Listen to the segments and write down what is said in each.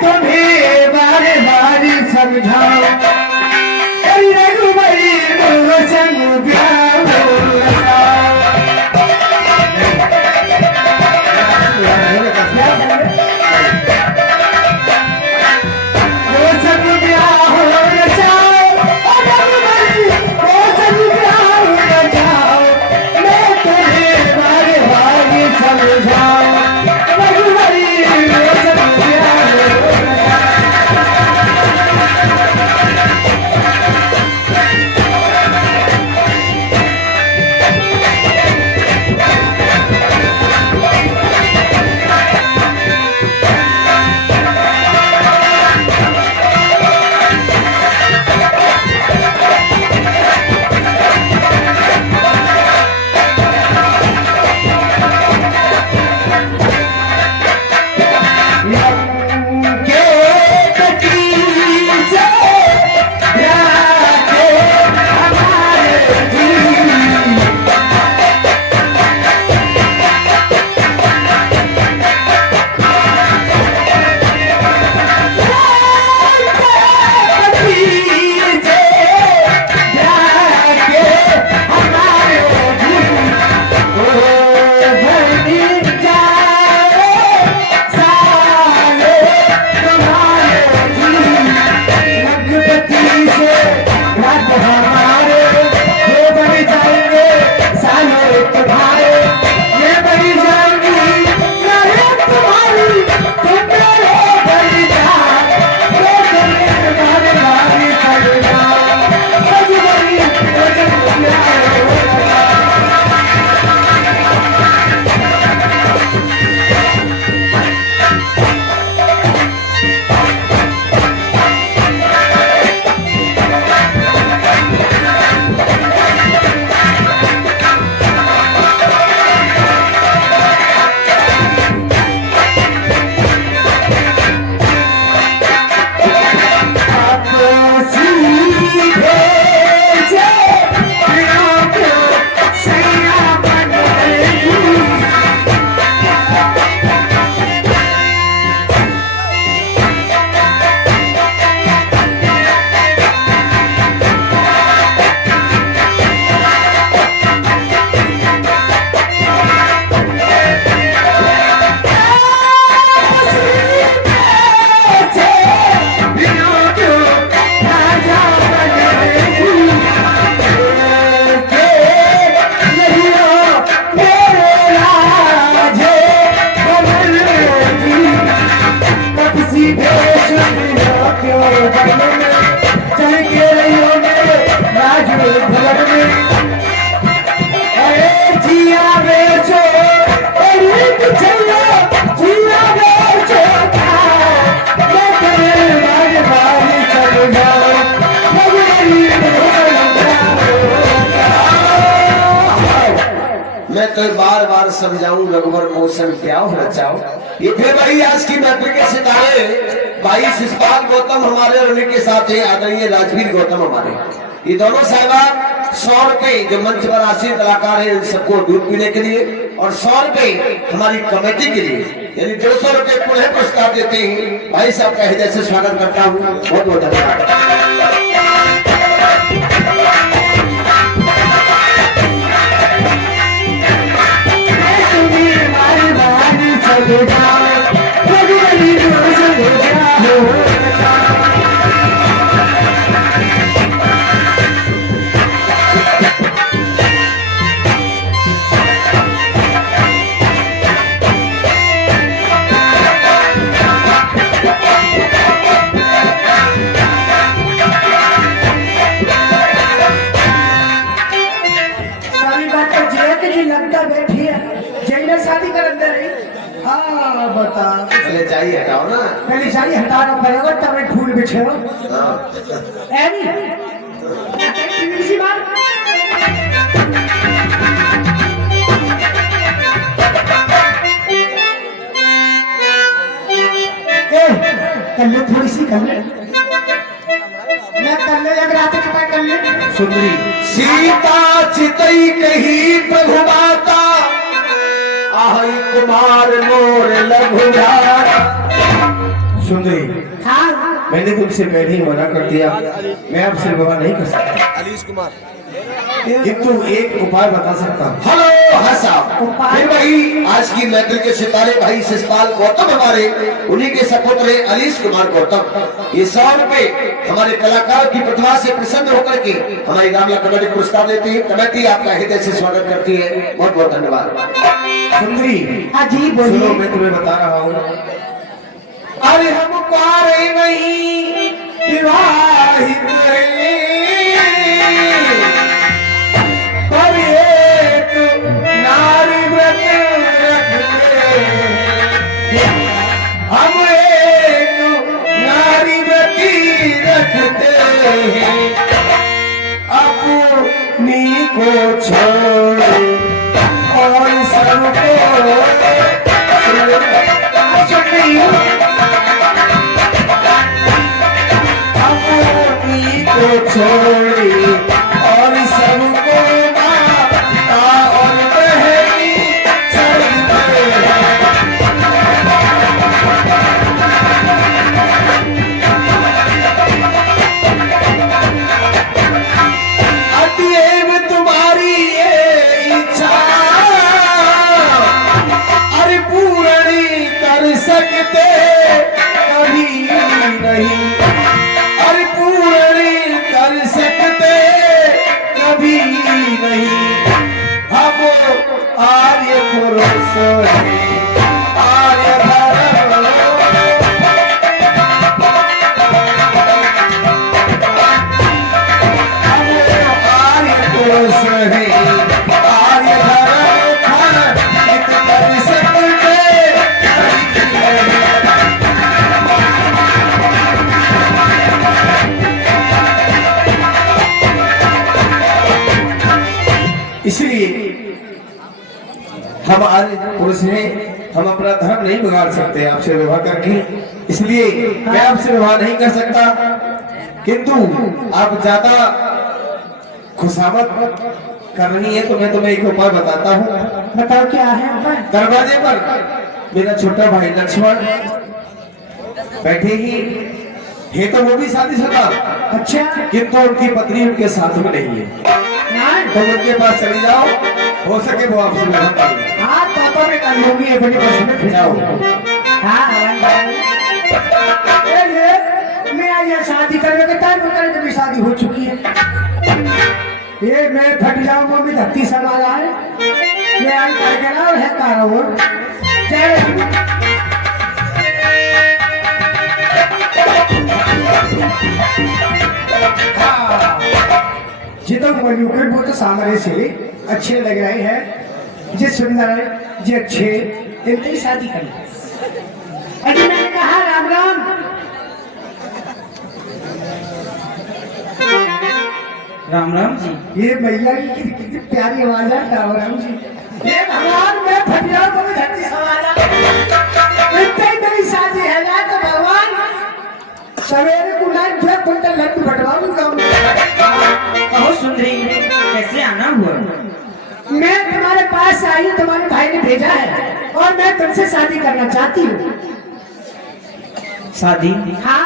तुम्हें बारे बारी समझाओ रघुबरी संग ब्याह मैं तो बार बार समझाऊं रघुवर मौसम क्या हो रचाओ। ये फिर वही आज की महफिल के सितारे भाई शिषपाल गौतम हमारे और उनके साथ है आदरणीय राजवीर गौतम हमारे। ये दोनों साहिबा 100 रुपए जो मंच पर आसीन कलाकार है सबको दूध पीने के लिए और 100 रुपए हमारी कमेटी के लिए यानी 200 रुपए पुनः पुरस्कार देते हैं। भाई साहब का हृदय से स्वागत करता हूँ। बहुत बहुत धन्यवाद। शादी कर अंदर है। हाँ बता पहले चाहिए हटाओ ना, पहले साड़ी हटाना पड़ेगा तब एक फूल बिछे हो। ऐनी सी बात कर ले थोड़ी सी कर ले मैं कर ले एक रात के मैं कर ले सुंदरी सीता चितई कही प्रभु माता आई कुमार मोर लघुरा। सुंदरी मैंने तुमसे पहले ही मना कर दिया, मैं आपसे विवाह नहीं कर सकता, अलीश कुमार। किंतु एक उपाय बता सकता हूँ। हेलो हाँ साहब, फिर वही आज की महफिल के सितारे भाई शिषपाल गौतम हमारे, उन्हीं के सपुत्र हैं अलीश कुमार गौतम। ये 100 रुपए हमारे कलाकार की प्रतिभा से प्रसन्न होकर के हमारी रामला कमेटी पुरस्कार देती है। कमेटी आपका हृदय से स्वागत करती है, बहुत बहुत धन्यवाद। सुंदरी हाँ जी सुनो, बोलिए। मैं तुम्हें बता रहा हूँ, अरे हम कुआरे नहीं विवाहित हैं, पर एक नारी व्रत रखते हैं। हम एक नारी व्रती रखते हैं, अपनी को छोड़ और सबको अपनी को छोड़ी और सबको माता और बहनी सबको। अतएव तुम्हारी ये इच्छा अरे पूर्ण कर सकते कभी नहीं, अरे पूर्ण कर सकते कभी नहीं। हम आर्य पुरुष आर्य धर्म, हम आर्य पुरुष हैं, आर्य धर्म खंडित कर सकते कभी नहीं। इसलिए हम आर्य पुरुष हैं, हम अपना धर्म नहीं बिगाड़ सकते आपसे विवाह करके, इसलिए मैं आपसे विवाह नहीं कर सकता। किंतु आप ज्यादा खुशामद कर रही है तो मैं तुम्हें एक उपाय बताता हूँ। बताओ क्या है उपाय? दरवाजे पर मेरा छोटा भाई लक्ष्मण बैठे ही है, तो वो भी शादीशुदा, अच्छा किंतु उनकी पत्नी उनके साथ में नहीं है, हाँ तो उनके पास चली जाओ, हो सके वो आपसे विवाह कर ले। हाँ पापा में कर लूंगी अपनी बस में फिर जाओ। हाँ मैं आज शादी करने के टाइम पर भी शादी हो चुकी है। ये मैं फट जाऊंगा, मैं धरती सवाल है, मैं आज करके ना है कारोबार जितना मौजूद वो तो सामने से अच्छे लग रहे हैं, जे सुंदर है जे अच्छे इनकी शादी करी। अजी मैंने कहा राम राम। राम राम जी। ये मैया की कितनी प्यारी आवाज है, राम राम जी। ये भगवान मैं फट जाऊं तो मैं धरती सवाला, इतनी बड़ी शादी है ना, तो भगवान सवेरे को लाइन 2 कुंटल लड्डू बंटवाऊंगा। कहो सुंदरी, कैसे आना हुआ? मैं तुम्हारे पास आई, तुम्हारे भाई ने भेजा है और मैं तुमसे शादी करना चाहती हूँ। शादी? हाँ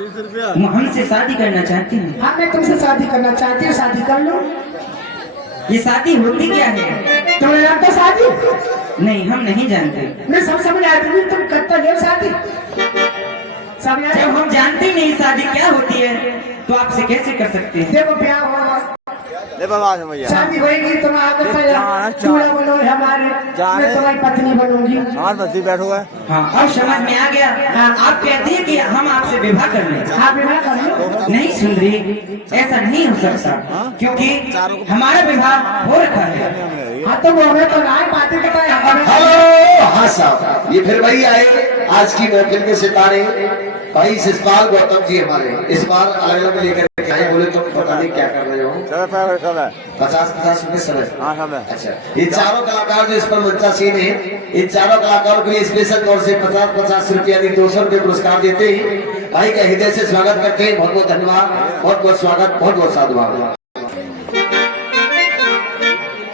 हमसे शादी करना चाहती हैं? हाँ मैं तुमसे शादी करना चाहती हूँ, शादी कर लो। ये शादी होती क्या है? तुम्हें जानते शादी? नहीं, हम नहीं जानते। मैं सब समझ आती हूँ, तुम करते हो शादी समझ आए? जब हम जानते ही नहीं शादी क्या होती है, तो आपसे कैसे कर सकते हैं? देखो प्यार होगा, ले बाबा से भैया। शादी होगी, तुम आगे चूड़ा बनो हमारे, मैं तुम्हारी पत्नी बनूंगी। हमारे बच्ची बैठो है। हाँ, अब समझ में आ गया। आप कहती है कि हम आपसे विवाह कर लें। हाँ विवाह कर लो। नहीं सुंदरी, ऐसा नहीं हो सकता, क्योंकि हमारा विवाह हो रखा है। हाँ तो वो हमें तो ना बातें बताए हमें। हेलो हाँ साहब, ये फिर वही आए आज की महफिल के सितारे भाई शिषपाल गौतम जी हमारे। इस बार अलग अलग लेकर के आए, बोले तुम पता नहीं क्या कर रहे हो। सब है 50-50 रुपए समय। हाँ सब है। अच्छा, ये चारों कलाकार जो इस पर मंचासीन है, इन चारों कलाकारों के लिए स्पेशल तौर से 50-50 रुपए यानी 200 रुपए पुरस्कार देते हैं। भाई का हृदय से स्वागत करते हैं, बहुत बहुत धन्यवाद, बहुत बहुत स्वागत, बहुत बहुत साधुवाद।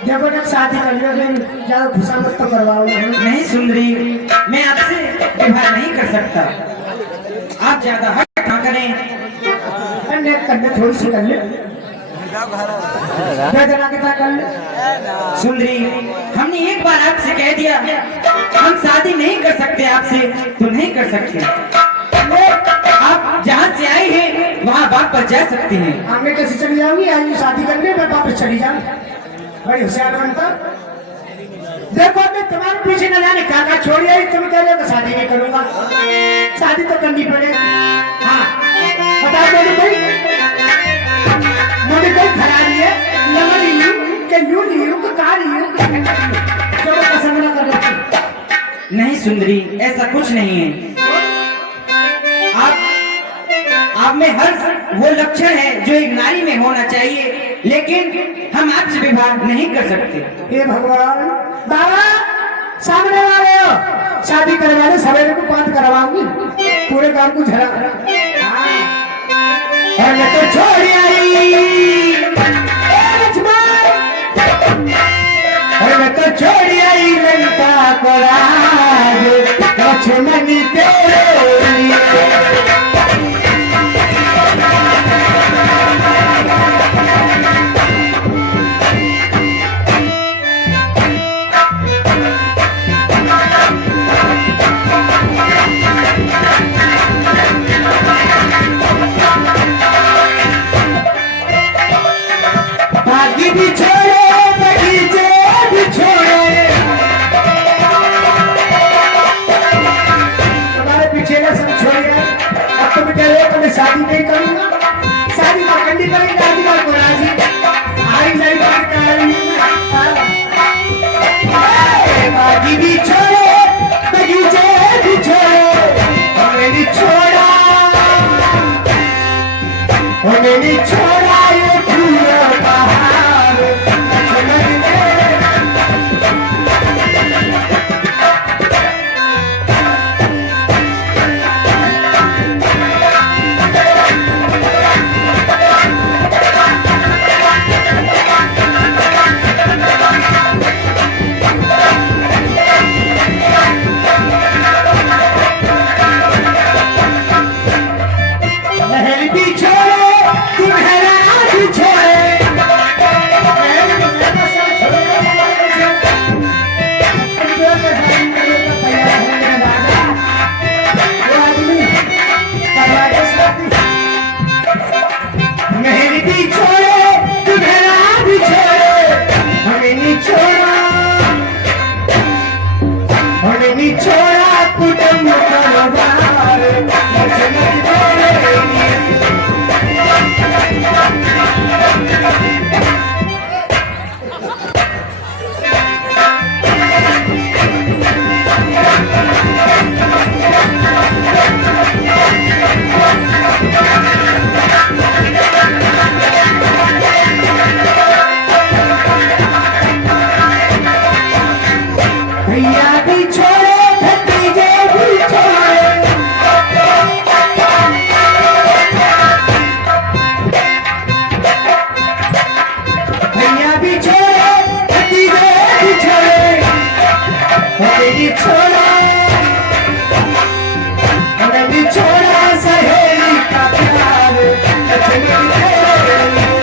देखो जब शादी कर लो ज्यादा खुशा मत तो करवाओ। नहीं सुंदरी, मैं आपसे विवाह नहीं कर सकता। आप ज्यादा हट कर ले, थोड़ी सी कर ले, वेदना कितना कर ले। सुंदरी, हमने एक बार आपसे कह दिया हम शादी नहीं कर सकते आपसे, तो नहीं कर सकते। आप जहाँ से आए हैं वहाँ वापस जा सकते हैं। हाँ, मैं कैसे चली जाऊंगी? आज मैं शादी करने, मैं वापस चली जाऊँ। बड़ी होशियार बनता। देखो मैं तुम्हारे पीछे न जाने क्या छोड़ी आई, तुम कह रहे हो शादी नहीं करूंगा। शादी तो करनी पड़ेगी। हाँ बताओ मोदी कोई खड़ा नहीं है, लगा नहीं हूँ कि यूं नहीं हूँ कि कहा नहीं हूँ, जो पसंद न कर रहे। नहीं सुंदरी, ऐसा कुछ नहीं है। आप में हर वो लक्षण है जो एक नारी में होना चाहिए, लेकिन हम आपसे विवाह नहीं कर सकते। हे भगवान, बाबा सामने वाले हो, शादी करवा लो, सवेरे को बात करवाऊंगी, पूरे गांव को झरा। और मैं तो छोड़ आई, और मैं तो छोड़ आई लंका को राज, लक्ष्मण तेरे लिए। बागी भी छोड़े, बगीचे भी छोड़े, तुम्हारे पीछे का सब छोड़ गया। अब तुम कह रहे हो कि मैं शादी नहीं करूंगा, शादी तो करनी पड़ेगी। दादी माँ को राजी आई जाई बात कर रही हूँ। बागी भी छोड़े, बगीचे भी छोड़े, हमें नहीं छोड़ा, हमें नहीं छोड़ा ये पूरा पहाड़, लक्ष्मण तेरे। महल भी छोड़े, तुम्हारा भी छोड़े, महल तुम्हारा सब छोड़े, जो मैं शादी करने को तैयार हूँ मेरे राजा। वो आदमी करवा के शादी। महल भी छोड़े, तुम्हारा भी छोड़े, हमें नहीं छोड़ा, हमें नहीं छोड़ा कुटुंब परिवार, लक्ष्मण तेरे लिए। भैया भी छोड़े, भतीजे भी छोड़े, भैया भी छोड़े, भतीजे भी छोड़े, हमें भी छोड़ा, हमें भी छोड़ा सहेली का प्यार, लक्ष्मण तेरे लिए।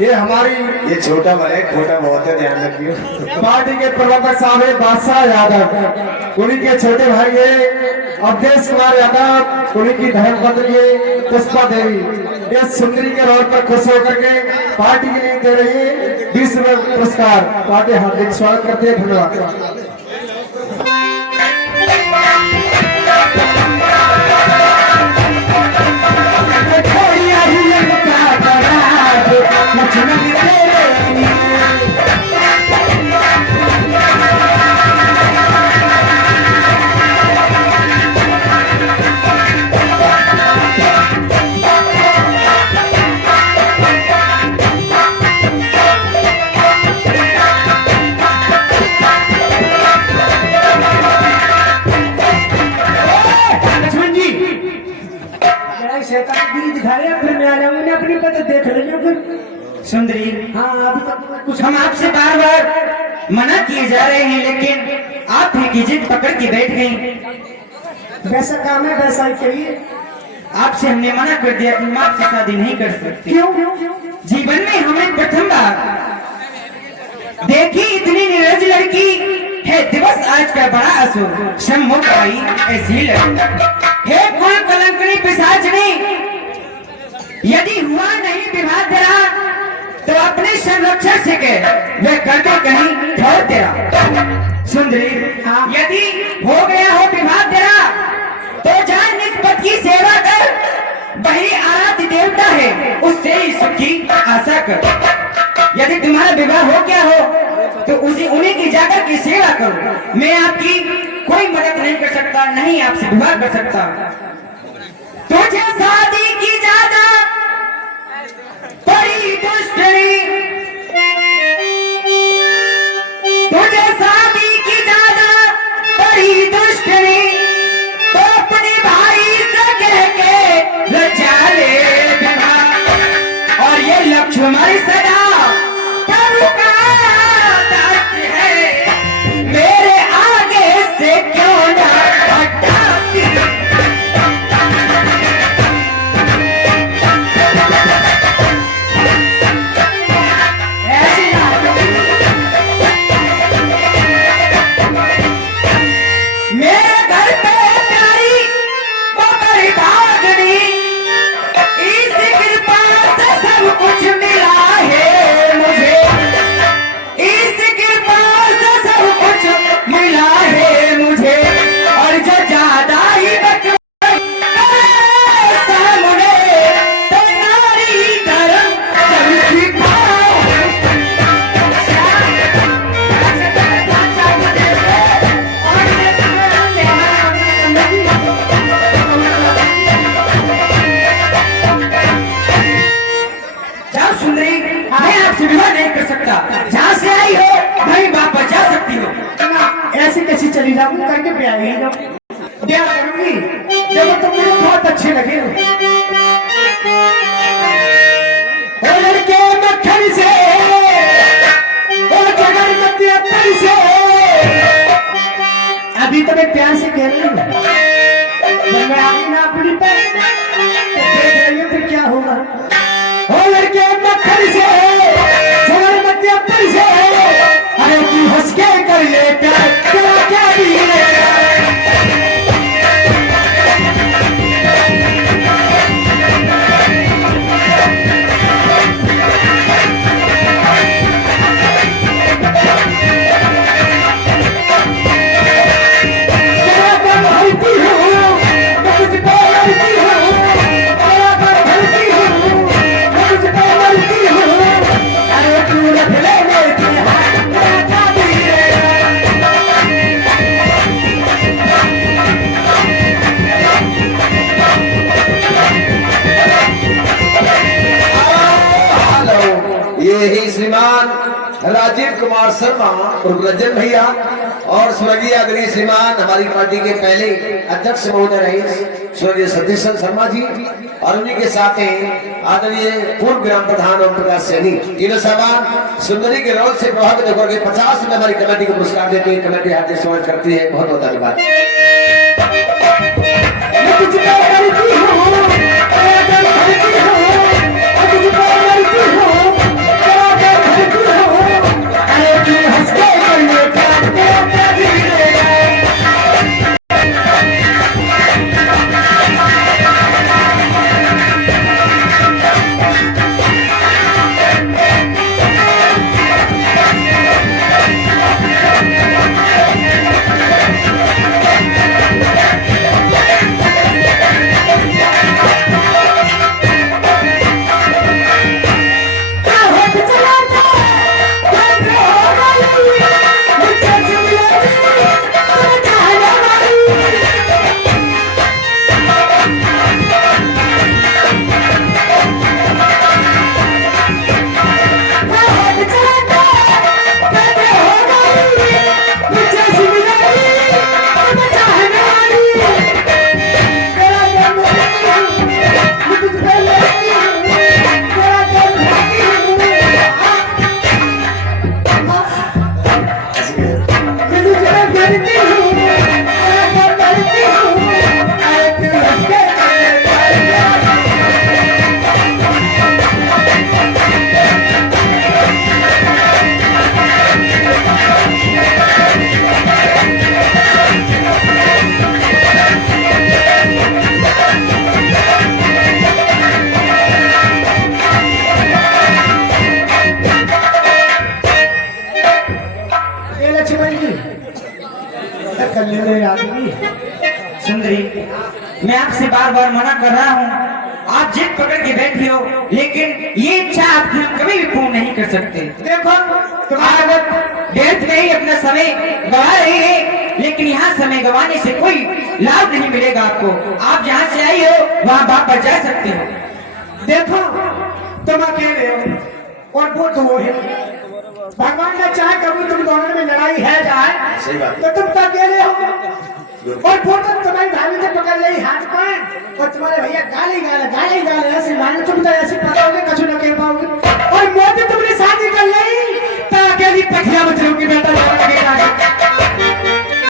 ये हमारी ये छोटा भाई छोटा बहुत है, ध्यान रखिए। पार्टी के प्रवर्तक साहब है बादशाह यादव, उन्हीं के छोटे भाई है अवधेश कुमार यादव, उन्हीं की धर्मपत्नी है पुष्पा देवी। ये सुंदरी के रोड पर खुश होकर के पार्टी के लिए दे रही है 20 रुपए पुरस्कार। पार्टी हार्दिक स्वागत करते हैं, धन्यवाद। रही हो फिर? सुंदरी, हाँ अभी तक कुछ हम आपसे बार बार मना किए जा रहे हैं, लेकिन आप ही की जिद पकड़ के बैठ गई। वैसा काम है वैसा ही चाहिए। आपसे हमने मना कर दिया कि हम आपसे शादी नहीं कर सकते। क्यों? जीवन में हमने प्रथम बार देखी इतनी निर्लज लड़की है। दिवस आज का बड़ा असुर सम्मुख आई ऐसी लड़की है। कुल कलंकनी पिशाचनी, यदि हुआ नहीं विवाह तेरा तो अपने संरक्षण से कह वह कर दे कहीं ठोर तेरा। सुंदरी, यदि हो गया हो विवाह तेरा तो जान निज पति की सेवा कर। वही आराध्य देवता है, उससे ही सुख की आशा कर। यदि तुम्हारा विवाह हो गया हो तो उसी उन्हीं की जाकर की सेवा करो। मैं आपकी कोई मदद नहीं कर सकता, नहीं आपसे विवाह कर सकता। तुझे शादी की ज्यादा बड़ी दुष्टनी, तुझे शादी की ज्यादा बड़ी दुष्टनी, तो अपने भाई से कह के लज्जा ले बिना। और ये लक्ष्मण सदा प्रभु का दास है, मेरे आगे से क्यों ना हटाती। ऐसी ना मेरे घर पे प्यारी वो बड़ी भागनी, इस कृपा से सब कुछ मिला है मुझे। इस कृपा से सब कुछ मिला है मुझे। और जो ज्यादा ही सामने तो नारी धर्म सब सिखाओ। जाओ सुंदरी, मैं आपसे विवाह नहीं कर सकता। जहाँ से आई हो वहीं वापस जा सकती हो। ना ऐसे कैसे चली जाऊंगी? करके पे आई है ब्याह करूंगी जब तुम मुझे बहुत अच्छे लगे हो। ओ लड़के मक्खन से, ओ जगन मत अत्तर से। अभी तो मैं प्यार से कह रही हूँ, जब मैं आई ना अपनी पे तो देख रही हूँ फिर क्या होगा। ओ लड़के मक्खन से, जगन मत अत्तर से। अरे तू हंस के कर ले प्यार, तेरा क्या भी है। यही श्रीमान राजीव कुमार शर्मा और रंजन भैया और स्वर्गीय आदरणीय श्रीमान हमारी पार्टी के पहले अध्यक्ष महोदय रहे स्वर्गीय सतीश शर्मा जी और उन्हीं के साथ हैं आदरणीय पूर्व ग्राम प्रधान ओम प्रकाश सैनी। तीनों सामान सुंदरी के रोल से प्रभावित होकर 50 रुपए हमारी कमेटी को पुरस्कार देते हैं। कमेटी हार्दिक स्वागत करती है। बहुत बहुत धन्यवाद। चले आदमी। सुंदरी, मैं आपसे बार बार मना कर रहा हूँ, आप जिद पकड़ के बैठी हो, लेकिन ये इच्छा आपकी हम कभी भी पूर्ण नहीं कर सकते। देखो तुम्हारा आप व्यर्थ में ही अपना समय गवा रहे हैं, लेकिन यहाँ समय गवाने से कोई लाभ नहीं मिलेगा आपको। आप जहाँ से आई हो वहाँ वापस जा सकते हो। देखो तुम अकेले हो और वो तो वो है। भगवान ने चाहे कभी तुम दोनों में लड़ाई है जाए सही बात। तो तुम तो अकेले हो और वो तो तुम्हारी भाभी से पकड़ रही हाथ पाए और तुम्हारे भैया गाली गाल ऐसी माने तुम तो ऐसी पता होगी